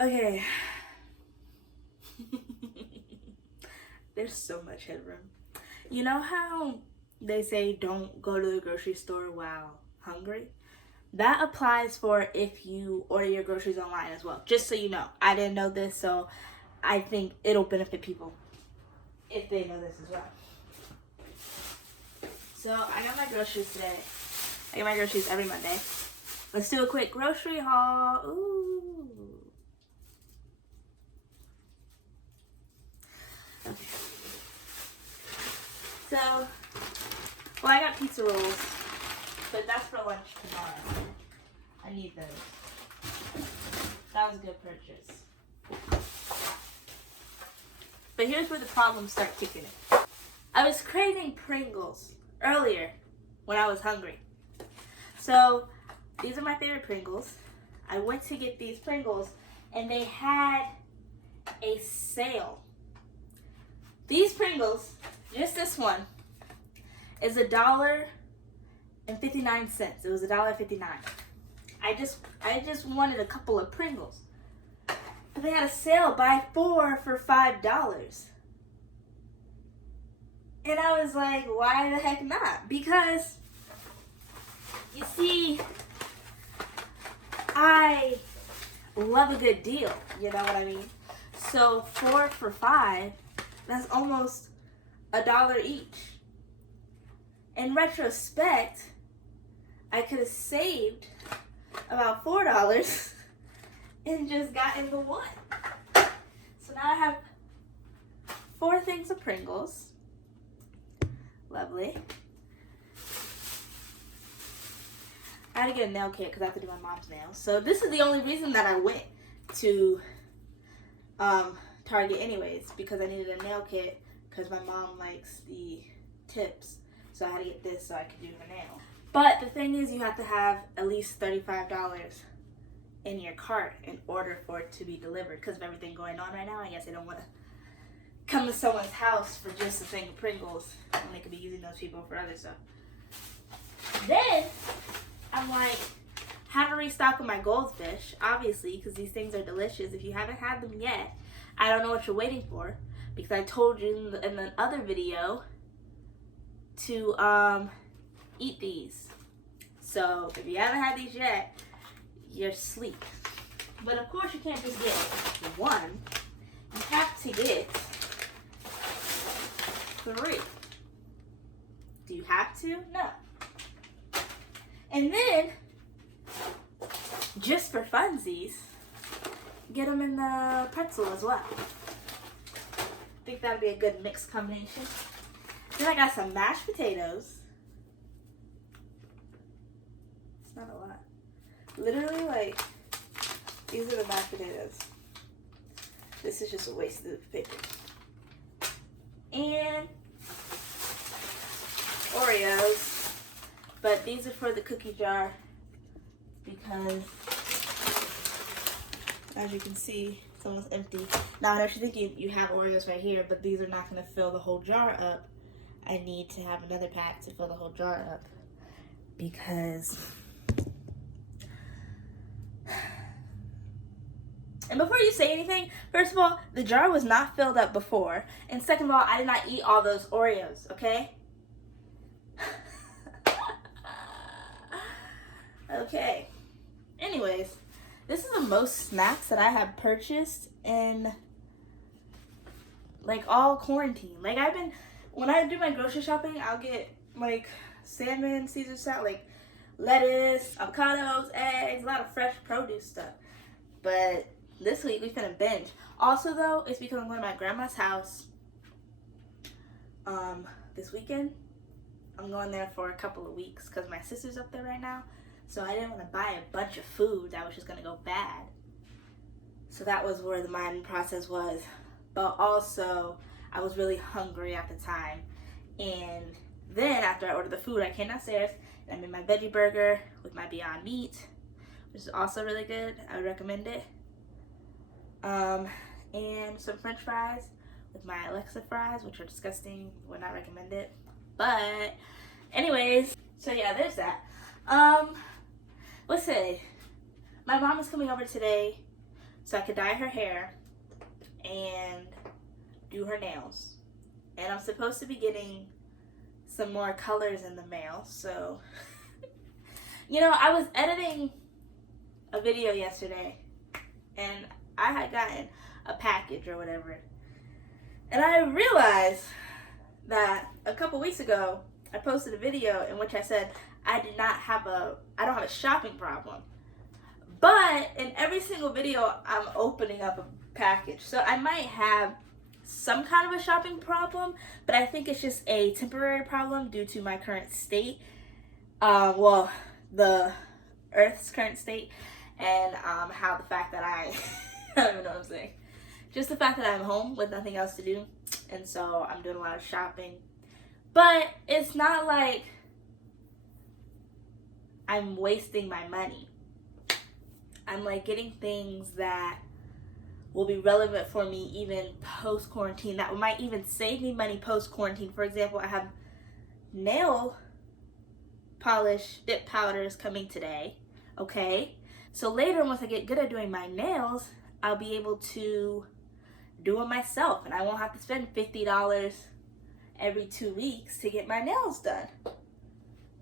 Okay. There's so much headroom. You know how they say don't go to the grocery store while hungry? That applies for if you order your groceries online as well. Just so you know. I didn't know this, so I think it'll benefit people if they know this as well. So I got my groceries today. I get my groceries every Monday. Let's do a quick grocery haul. Ooh. Okay. So, well, I got pizza rolls, but that's for lunch tomorrow. I need those. That was a good purchase. But here's where the problems start kicking in. I was craving Pringles earlier when I was hungry. So, these are my favorite Pringles. I went to get these Pringles, and they had a sale. These Pringles, just this one, is $1.59. It was $1.59. I just wanted a couple of Pringles. But they had a sale, buy 4 for $5. And I was like, why the heck not? Because, you see, I love a good deal. You know what I mean? So 4 for $5, that's almost $1 each. In retrospect, I could have saved about $4 and just gotten the one. So now I have 4 things of Pringles. Lovely. I had to get a nail kit because I have to do my mom's nails. So this is the only reason that I went to Target anyways, because I needed a nail kit because my mom likes the tips. So I had to get this so I could do her nail. But the thing is, you have to have at least $35 in your cart in order for it to be delivered because of everything going on right now. I guess they don't want to come to someone's house for just a thing of Pringles when they could be using those people for other stuff. Then I'm like, how to restock on my goldfish, obviously, because these things are delicious. If you haven't had them yet, I don't know what you're waiting for, because I told you in the other video to eat these. So if you haven't had these yet, you're asleep. But of course you can't just get one. You have to get 3. Do you have to? No. And then, just for funsies, get them in the pretzel as well. I think that would be a good mixed combination. Then I got some mashed potatoes. It's not a lot. Literally, like, these are the mashed potatoes. This is just a waste of paper. And Oreos. But these are for the cookie jar because, as you can see, it's almost empty. Now, I know you're thinking you have Oreos right here, but these are not going to fill the whole jar up. I need to have another pack to fill the whole jar up because... And before you say anything, first of all, the jar was not filled up before. And second of all, I did not eat all those Oreos, okay? Okay. Anyways, this is the most snacks that I have purchased in, like, all quarantine. Like, when I do my grocery shopping, I'll get, like, salmon, Caesar salad, like, lettuce, avocados, eggs, a lot of fresh produce stuff. But this week, we finna binge. Also, though, it's because I'm going to my grandma's house this weekend. I'm going there for a couple of weeks because my sister's up there right now. So I didn't want to buy a bunch of food that was just going to go bad. So that was where the mind process was. But also, I was really hungry at the time. And then after I ordered the food, I came downstairs and I made my veggie burger with my Beyond Meat, which is also really good. I would recommend it. And some French fries with my Alexa fries, which are disgusting. Would not recommend it. But anyways, so yeah, there's that. Let's say my mom is coming over today so I could dye her hair and do her nails. And I'm supposed to be getting some more colors in the mail. So, you know, I was editing a video yesterday and I had gotten a package or whatever. And I realized that a couple weeks ago, I posted a video in which I said I don't have a shopping problem. But in every single video, I'm opening up a package. So I might have some kind of a shopping problem, but I think it's just a temporary problem due to my current state. Well, the Earth's current state, and how the fact that I don't even know what I'm saying. Just the fact that I'm home with nothing else to do, and so I'm doing a lot of shopping. But it's not like I'm wasting my money. I'm like getting things that will be relevant for me even post-quarantine, that might even save me money post-quarantine. For example, I have nail polish dip powders coming today, okay? So later, once I get good at doing my nails, I'll be able to do them myself, and I won't have to spend $50 every 2 weeks to get my nails done.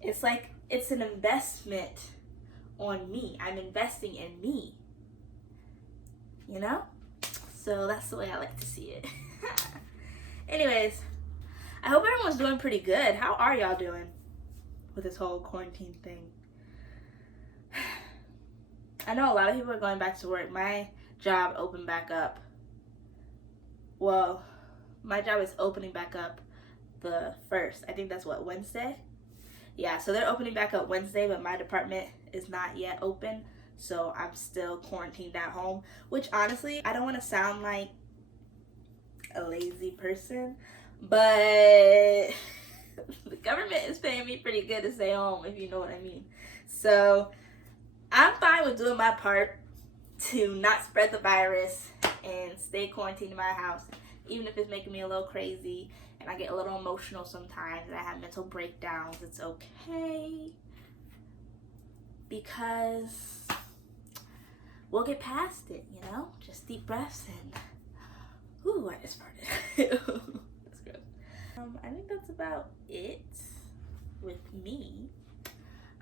It's like, it's an investment on me. I'm investing in me, you know? So that's the way I like to see it. Anyways, I hope everyone's doing pretty good. How are y'all doing with this whole quarantine thing? I know a lot of people are going back to work. My job opened back up. Well, my job is opening back up the 1st. I think that's what, Wednesday? Yeah, so they're opening back up Wednesday, but my department is not yet open. So I'm still quarantined at home, which honestly, I don't want to sound like a lazy person, but the government is paying me pretty good to stay home, if you know what I mean. So I'm fine with doing my part to not spread the virus and stay quarantined in my house, even if it's making me a little crazy and I get a little emotional sometimes and I have mental breakdowns. It's okay, because we'll get past it, you know? Just deep breaths and, ooh, I just farted. That's gross. I think that's about it with me.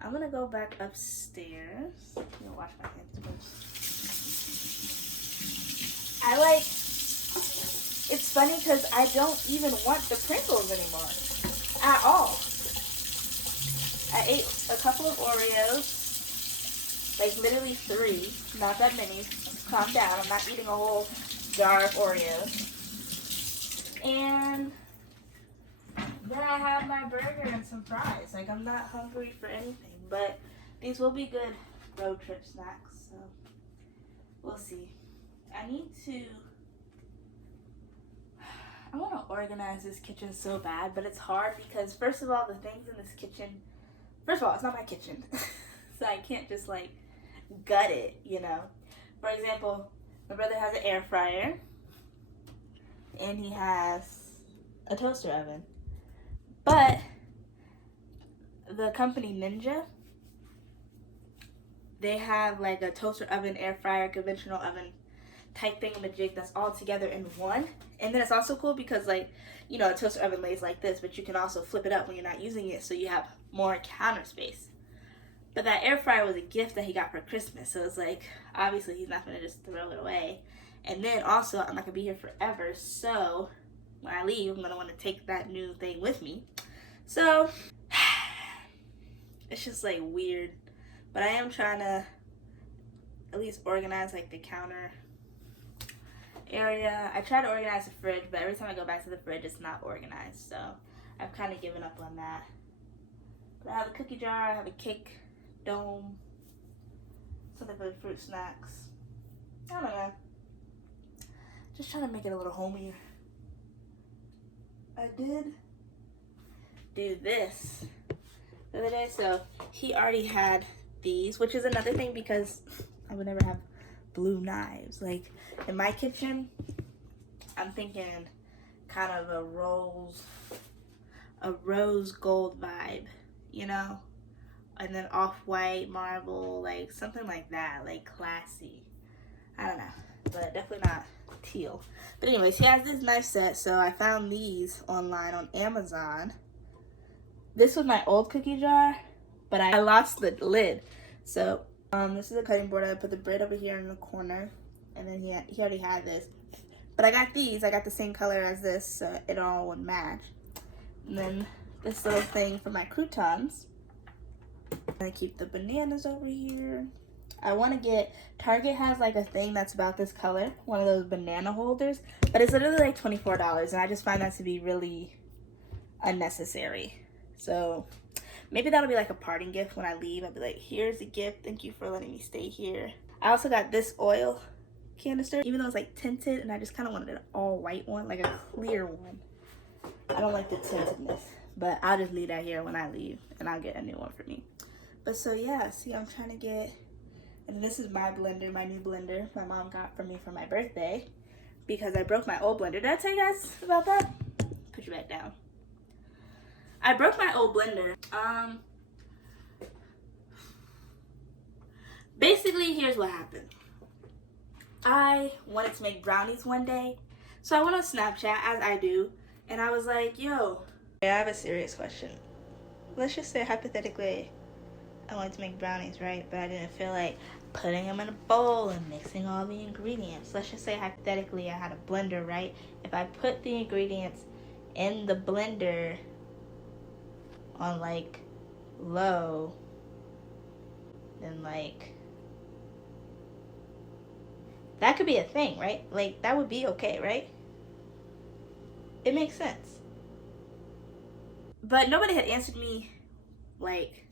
I'm gonna go back upstairs. I'm gonna wash my hands first. It's funny because I don't even want the Pringles anymore at all. I ate a couple of Oreos, like literally 3, not that many. Calm down, I'm not eating a whole jar of Oreos. And then I have my burger and some fries. Like, I'm not hungry for anything, but these will be good road trip snacks, so we'll see. I want to organize this kitchen so bad, but it's hard because, first of all, the things in this kitchen, first of all, it's not my kitchen, so I can't just, like, gut it, you know. For example, my brother has an air fryer, and he has a toaster oven, but the company Ninja, they have, like, a toaster oven, air fryer, conventional oven type thingamajig that's all together in one. And then it's also cool because, like, you know, a toaster oven lays like this, but you can also flip it up when you're not using it, so you have more counter space. But that air fryer was a gift that he got for Christmas, so it's like, obviously he's not gonna just throw it away. And then also, I'm not gonna be here forever, so when I leave, I'm gonna want to take that new thing with me. So it's just, like, weird, but I am trying to at least organize, like, the counter area. I try to organize the fridge, but every time I go back to the fridge, it's not organized, so I've kind of given up on that. But I have a cookie jar, I have a cake dome, something for the fruit snacks. I don't know. Just trying to make it a little homier. I did do this the other day, so he already had these, which is another thing because I would never have blue knives. Like, in my kitchen, I'm thinking kind of a rose gold vibe, you know? And then off-white marble, like something like that, like classy. I don't know. but definitely not teal. But anyways, he has this knife set, so I found these online on Amazon. This was my old cookie jar, but I lost the lid. So this is a cutting board. I put the bread over here in the corner, and then he already had this. But I got these. I got the same color as this, so it all would match. And then this little thing for my croutons. I keep the bananas over here. I want to get, Target has like a thing that's about this color, one of those banana holders, but it's literally like $24, and I just find that to be really unnecessary. So maybe that'll be like a parting gift when I leave. I'll be like, here's a gift, thank you for letting me stay here. I also got this oil canister, even though it's like tinted, and I just kind of wanted an all white one, like a clear one. I don't like the tintedness, but I'll just leave that here when I leave, and I'll get a new one for me. But so yeah, see, I'm trying to get, and this is my blender, my new blender my mom got for me for my birthday, because I broke my old blender. Did I tell you guys about that? Put you back down. I broke my old blender. Basically, here's what happened. I wanted to make brownies one day, so I went on Snapchat, as I do, and I was like, yo, I have a serious question. Let's just say hypothetically I wanted to make brownies, right? But I didn't feel like putting them in a bowl and mixing all the ingredients. Let's just say hypothetically I had a blender, right? If I put the ingredients in the blender on like low, then like that could be a thing, right? Like that would be okay, right? It makes sense. But nobody had answered me, like,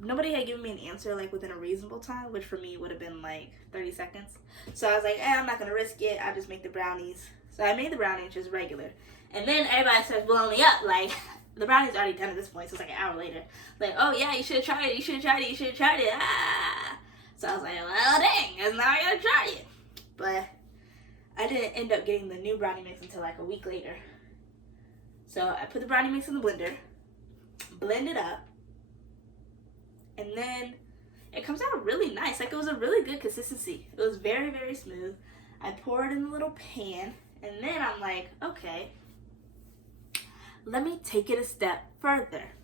nobody had given me an answer, like, within a reasonable time, which for me would have been, like, 30 seconds. So I was like, I'm not going to risk it. I'll just make the brownies. So I made the brownies just regular. And then everybody starts blowing me up, like, the brownies are already done at this point, so it's like an hour later. Like, oh, yeah, you should have tried it. You should have tried it. You should have tried it. Ah! So I was like, well, dang, because now I got to try it. But I didn't end up getting the new brownie mix until, like, a week later. So I put the brownie mix in the blender, blend it up, and then it comes out really nice. Like, it was a really good consistency. It was very, very smooth. I pour it in a little pan, and then I'm like, okay, let me take it a step further.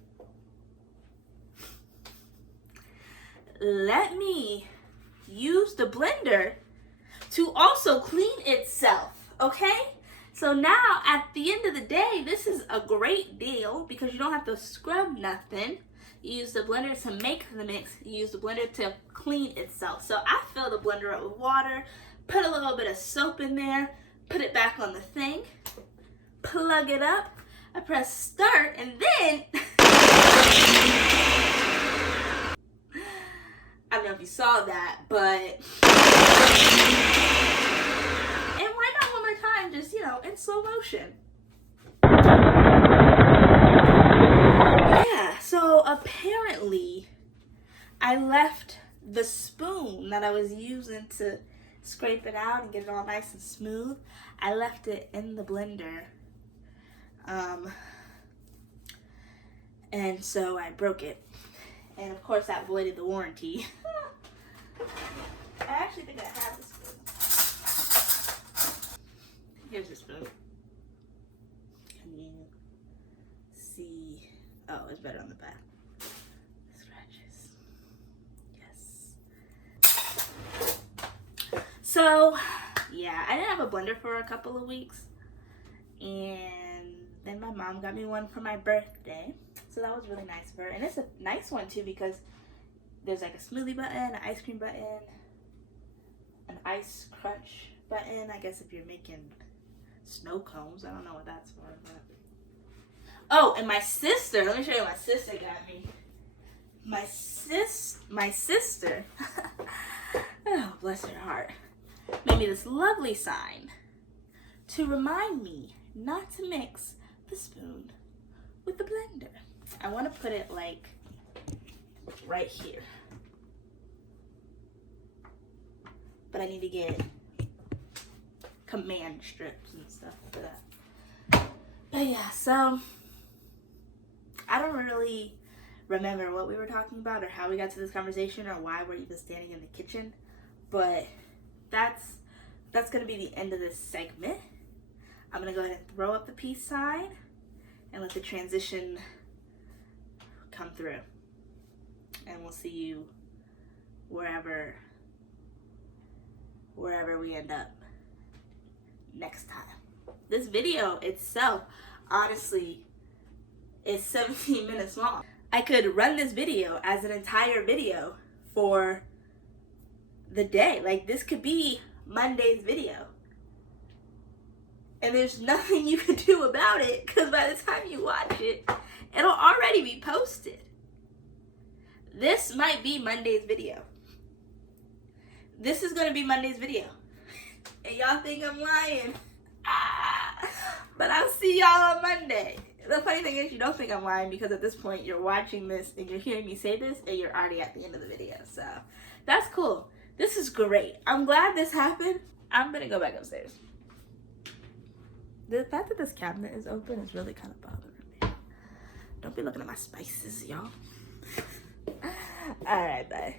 Let me use the blender to also clean itself, okay? So now, at the end of the day, this is a great deal because you don't have to scrub nothing. You use the blender to make the mix. You use the blender to clean itself. So I fill the blender up with water, put a little bit of soap in there, put it back on the thing, plug it up. I press start, and then I don't know if you saw that, but just, you know, in slow motion. Yeah, so apparently I left the spoon that I was using to scrape it out and get it all nice and smooth. I left it in the blender. And so I broke it. And of course that voided the warranty. I actually think I have this. Here's your spoon. Can you see? Oh, it's better on the back. Scratches. Yes. So, yeah, I didn't have a blender for a couple of weeks. And then my mom got me one for my birthday. So that was really nice of her. And it's a nice one, too, because there's like a smoothie button, an ice cream button, an ice crunch button. I guess if you're making snow cones. I don't know what that's for, but. Oh, and my sister, let me show you what my sister got me. My sister, oh, bless her heart, made me this lovely sign to remind me not to mix the spoon with the blender. I want to put it like right here. But I need to get command strips and stuff for that. But yeah, so I don't really remember what we were talking about or how we got to this conversation or why we're even standing in the kitchen, but that's gonna be the end of this segment. I'm gonna go ahead and throw up the peace sign and let the transition come through. And we'll see you wherever we end up next time. This video itself, honestly, is 17 minutes long. I could run this video as an entire video for the day. Like, this could be Monday's video. And there's nothing you can do about it, because by the time you watch it, it'll already be posted. This might be Monday's video. This is going to be Monday's video. And y'all think I'm lying. But I'll see y'all on Monday. The funny thing is, you don't think I'm lying, because at this point you're watching this and you're hearing me say this and you're already at the end of the video. So that's cool. This is great. I'm glad this happened. I'm going to go back upstairs. The fact that this cabinet is open is really kind of bothering me. Don't be looking at my spices, y'all. All right, bye.